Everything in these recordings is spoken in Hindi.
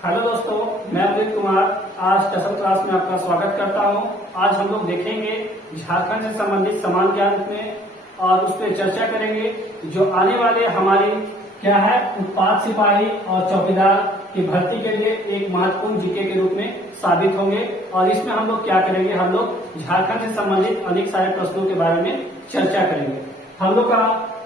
हेलो दोस्तों, मैं अमृत कुमार आज 10वीं क्लास में आपका स्वागत करता हूं। आज हम लोग देखेंगे झारखंड से संबंधित समान ज्ञान में और उस पर चर्चा करेंगे जो आने वाले हमारी क्या है उत्पाद सिपाही और चौकीदार की भर्ती के लिए एक महत्वपूर्ण जीके के रूप में साबित होंगे। और इसमें हम लोग क्या करेंगे, हम लोग झारखंड से संबंधित अनेक सारे प्रश्नों के बारे में चर्चा करेंगे। हम लोग का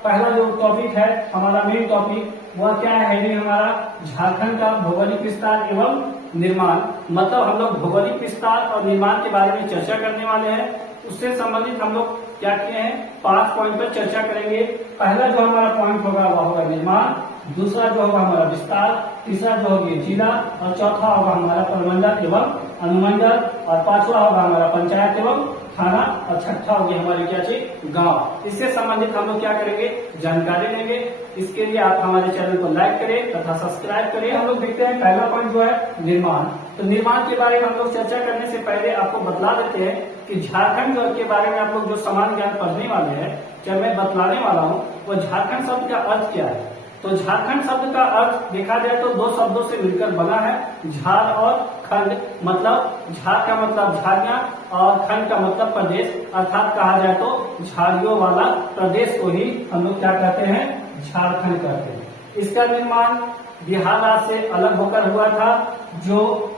पहला जो टॉपिक है, हमारा मेन टॉपिक वह क्या है, हमारा झारखंड का भौगोलिक विस्तार एवं निर्माण। मतलब हम लोग भौगोलिक विस्तार और निर्माण के बारे में चर्चा करने वाले हैं। उससे संबंधित हम लोग क्या किए हैं, 5 पॉइंट पर चर्चा करेंगे। पहला जो हमारा पॉइंट होगा वह होगा निर्माण, दूसरा जो होगा हमारा विस्तार, तीसरा जो होगी जिला, और चौथा होगा हमारा प्रमंडल एवं अनुमंडल, और पांचवा होगा हमारा पंचायत एवं थाना, और छठा होगी हमारी क्या चीज गांव। इससे संबंधित हम लोग क्या करेंगे, जानकारी लेंगे। इसके लिए आप हमारे चैनल को लाइक करें तथा सब्सक्राइब करें। हम लोग देखते हैं पहला पॉइंट जो है निर्माण। तो निर्माण के बारे में हम लोग चर्चा करने से पहले आपको बतला देते हैं कि झारखंड के बारे में आप लोग जो समान ज्ञान पढ़ने वाले हैं, जब मैं बतलाने वाला हूँ, वो झारखंड शब्द का अर्थ क्या है। तो झारखंड शब्द का अर्थ देखा जाए तो 2 शब्दों से मिलकर बना है, झार और खंड। मतलब झार का मतलब झाड़ियां और खंड का मतलब प्रदेश, अर्थात कहा जाए तो झाड़ियों वाला प्रदेश को ही हम लोग क्या कहते हैं, झारखंड कहते हैं। इसका निर्माण बिहार राज्य से अलग होकर हुआ था, जो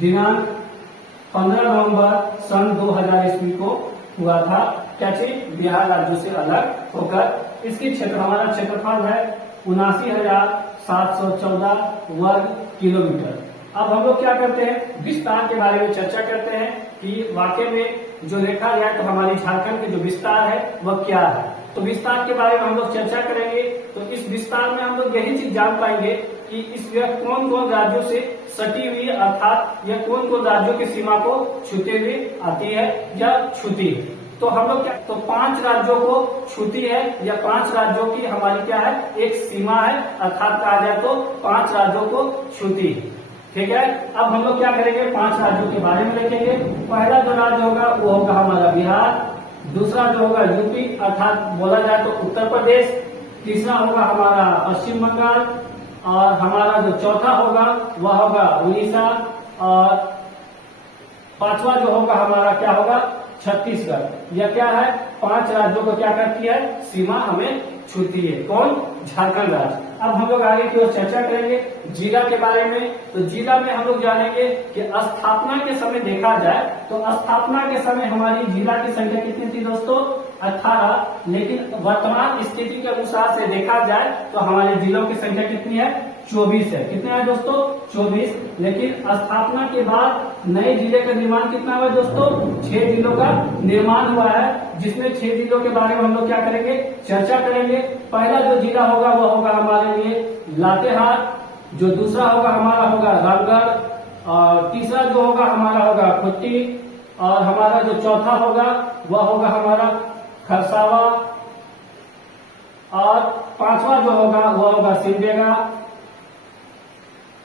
दिनांक 15 नवंबर सन 2000 ईस्वी को हुआ था। क्या चीज, बिहार राज्यों से अलग होकर। इसकी क्षेत्र, हमारा क्षेत्रफल है 79,714 वर्ग किलोमीटर। अब हम लोग क्या करते हैं, विस्तार के बारे में चर्चा करते हैं कि वाकई में जो देखा जाए तो हमारी झारखंड के जो विस्तार है वह क्या है। तो विस्तार के बारे में हम लोग चर्चा करेंगे। तो इस विस्तार में हम लोग यही चीज जान पाएंगे कि इसमें कौन कौन राज्यों से सटी हुई, अर्थात यह कौन कौन राज्यों की सीमा को छूते हुए आती है या छूती है। तो हम लोग क्या, तो 5 राज्यों को छूती है या 5 राज्यों की हमारी क्या है, एक सीमा है, अर्थात कहा जाए तो 5 राज्यों को छूती है। ठीक है। अब हम लोग क्या करेंगे, 5 राज्यों के बारे में देखेंगे। पहला जो राज्य होगा वो होगा हमारा बिहार, दूसरा जो होगा यूपी अर्थात बोला जाए तो उत्तर प्रदेश, तीसरा होगा हमारा पश्चिम बंगाल, और हमारा जो चौथा होगा वह होगा उड़ीसा, और पांचवा जो होगा हमारा क्या होगा, छत्तीसगढ़। यह क्या है, 5 राज्यों को क्या करती है, सीमा हमें छूती है। कौन, झारखंड राज्य। अब हम लोग आगे की ओर चर्चा करेंगे जिला के बारे में। तो जिला में हम लोग जानेंगे कि स्थापना के समय देखा जाए तो स्थापना के समय हमारी जिला की संख्या कितनी थी दोस्तों, 18। लेकिन वर्तमान स्थिति के अनुसार से देखा जाए तो हमारे जिलों की संख्या कितनी है, 24 है। कितने है दोस्तों, 24। लेकिन स्थापना के बाद नए जिले का निर्माण कितना हुआ दोस्तों, 6 जिलों का निर्माण हुआ है, जिसमें 6 जिलों के बारे में हम लोग क्या करेंगे, चर्चा करेंगे। पहला जो जिला होगा वह होगा हमारे लिए लातेहार, जो दूसरा होगा हमारा होगा रामगढ़, और तीसरा जो होगा हमारा होगा खुट्टी, और हमारा जो चौथा होगा वह होगा हमारा खरसावा, और पांचवा जो होगा वह होगा सिमडेगा,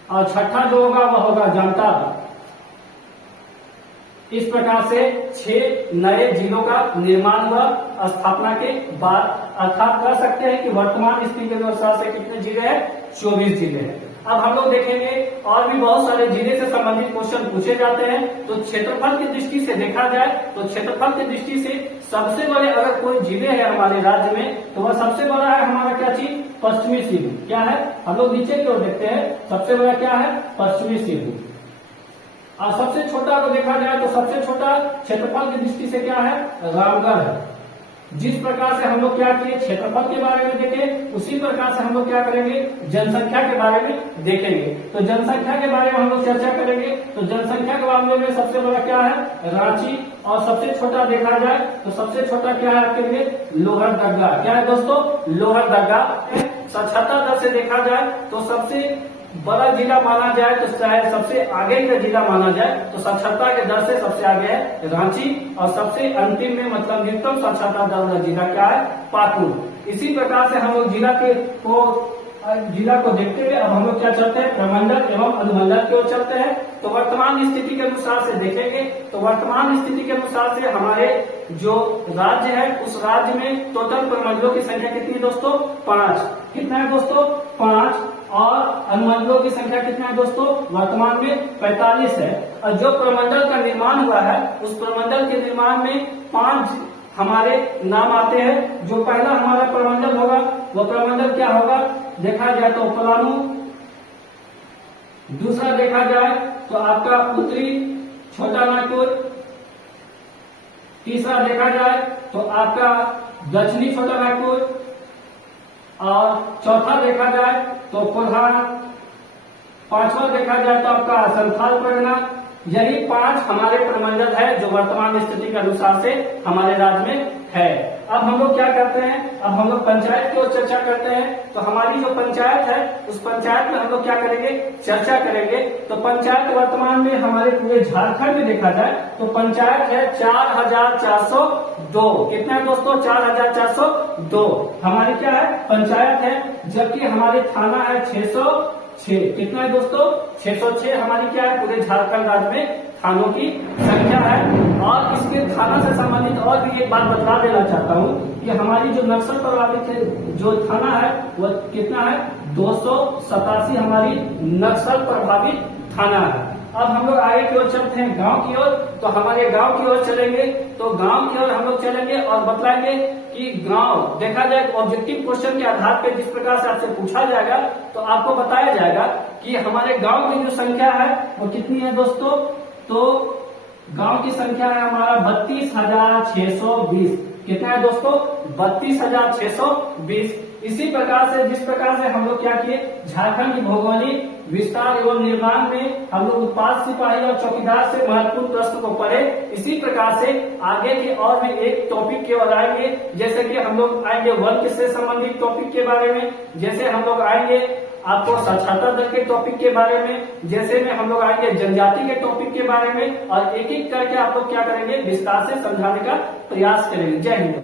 और छठा जो होगा वह होगा जामताड़ा। इस प्रकार से 6 नए जिलों का निर्माण हुआ स्थापना के बाद, अर्थात कह सकते हैं कि वर्तमान स्थिति के अनुसार से कितने जिले हैं, 24 जिले हैं। अब हम लोग देखेंगे और भी बहुत सारे जिले से संबंधित क्वेश्चन पूछे जाते हैं। तो क्षेत्रफल की दृष्टि से देखा जाए तो क्षेत्रफल की दृष्टि से सबसे बड़े अगर कोई जिले है हमारे राज्य में तो वह सबसे बड़ा है हमारा क्या चीज, पश्चिमी सिंहभूम। क्या है, हम लोग नीचे की ओर देखते हैं, सबसे बड़ा क्या है, पश्चिमी सिंहभूम। और सबसे छोटा को देखा जाए तो सबसे छोटा क्षेत्रफल की दृष्टि से क्या है, रामगढ़ है। जिस प्रकार से हम लोग क्या किए, क्षेत्रफल के बारे में देखें, उसी प्रकार से हम लोग क्या करेंगे, जनसंख्या के बारे में देखेंगे। तो जनसंख्या के बारे में हम लोग चर्चा करेंगे। तो जनसंख्या के मामले में सबसे बड़ा क्या है, रांची, और सबसे छोटा देखा जाए तो सबसे छोटा क्या है आपके लिए, लोहरदगा। क्या है दोस्तों, लोहरदगा। साक्षरता दर से देखा जाए तो सबसे बड़ा जिला माना जाए तो चाहे सबसे आगे का जिला माना जाए तो साक्षरता के दर से सबसे आगे है रांची, और सबसे अंतिम में मतलब न्यूनतम साक्षरता दर वाला जिला क्या है, पाकुड़। इसी प्रकार से हम लोग जिला को देखते हुए अब हम लोग क्या चलते हैं, प्रमंडल एवं अनुमंडल की ओर चलते हैं। तो वर्तमान स्थिति के अनुसार से देखेंगे तो वर्तमान स्थिति के अनुसार से हमारे जो राज्य है उस राज्य में टोटल प्रमंडलों की संख्या कितनी है दोस्तों, 5। कितना है दोस्तों, 5। और अनुमंडलों की संख्या कितना है दोस्तों, वर्तमान में 45 है। और जो प्रमंडल का निर्माण हुआ है उस प्रमंडल के निर्माण में 5 हमारे नाम आते हैं। जो पहला हमारा प्रमंडल होगा वो प्रमंडल क्या होगा, देखा जाए तो पलामू, दूसरा देखा जाए तो आपका उत्तरी छोटा नागपुर, तीसरा देखा जाए तो आपका दक्षिणी छोटा नागपुर, और चौथा देखा जाए तो कोल्हान, पांचवा देखा जाए तो आपका संथाल परगना। यही 5 हमारे प्रमंडल है जो वर्तमान स्थिति के अनुसार से हमारे राज्य में है। अब हम लोग क्या करते हैं, अब हम लोग पंचायत की ओर चर्चा करते हैं। तो हमारी जो पंचायत है उस पंचायत में हम लोग क्या करेंगे, चर्चा करेंगे। तो पंचायत वर्तमान में हमारे पूरे झारखंड में देखा जाए तो पंचायत है 4402। कितना है दोस्तों, 4402 हमारी क्या है, पंचायत है। जबकि हमारे थाना है 606। कितना है दोस्तों, 606 हमारी क्या है, पूरे झारखंड राज्य में थानों की संख्या है। और इसके थाना से संबंधित और भी एक बात बता देना चाहता हूँ कि हमारी जो नक्सल प्रभावित जो थाना है वो कितना है, 287 हमारी नक्सल प्रभावित थाना है। अब हम लोग आगे की ओर चलते हैं, गांव की ओर। तो हमारे गांव की ओर चलेंगे, तो गांव की ओर हम लोग चलेंगे और बताएंगे कि गांव देखा जाए ऑब्जेक्टिव क्वेश्चन के आधार पे जिस प्रकार से आपसे पूछा जाएगा तो आपको बताया जाएगा कि हमारे गांव की जो संख्या है वो कितनी है दोस्तों। तो गांव की संख्या है हमारा 32,620। कितना है दोस्तों, 32,620। इसी प्रकार से जिस प्रकार से हम लोग क्या किए, झारखंड की भौगोलिक विस्तार एवं निर्माण में हम लोग उत्पाद सिपाही और चौकीदार से महत्वपूर्ण प्रश्न को पढ़े, इसी प्रकार से आगे के और भी एक टॉपिक की ओर आएंगे। जैसे कि हम लोग आएंगे वर्ग से संबंधित टॉपिक के बारे में, जैसे हम लोग आएंगे आपको साक्षरता दर के टॉपिक के बारे में, जैसे में हम लोग आएंगे जनजाति के टॉपिक के बारे में, और एक एक करके आप लोग क्या करेंगे, विस्तार से समझाने का प्रयास करेंगे। जय हिंद।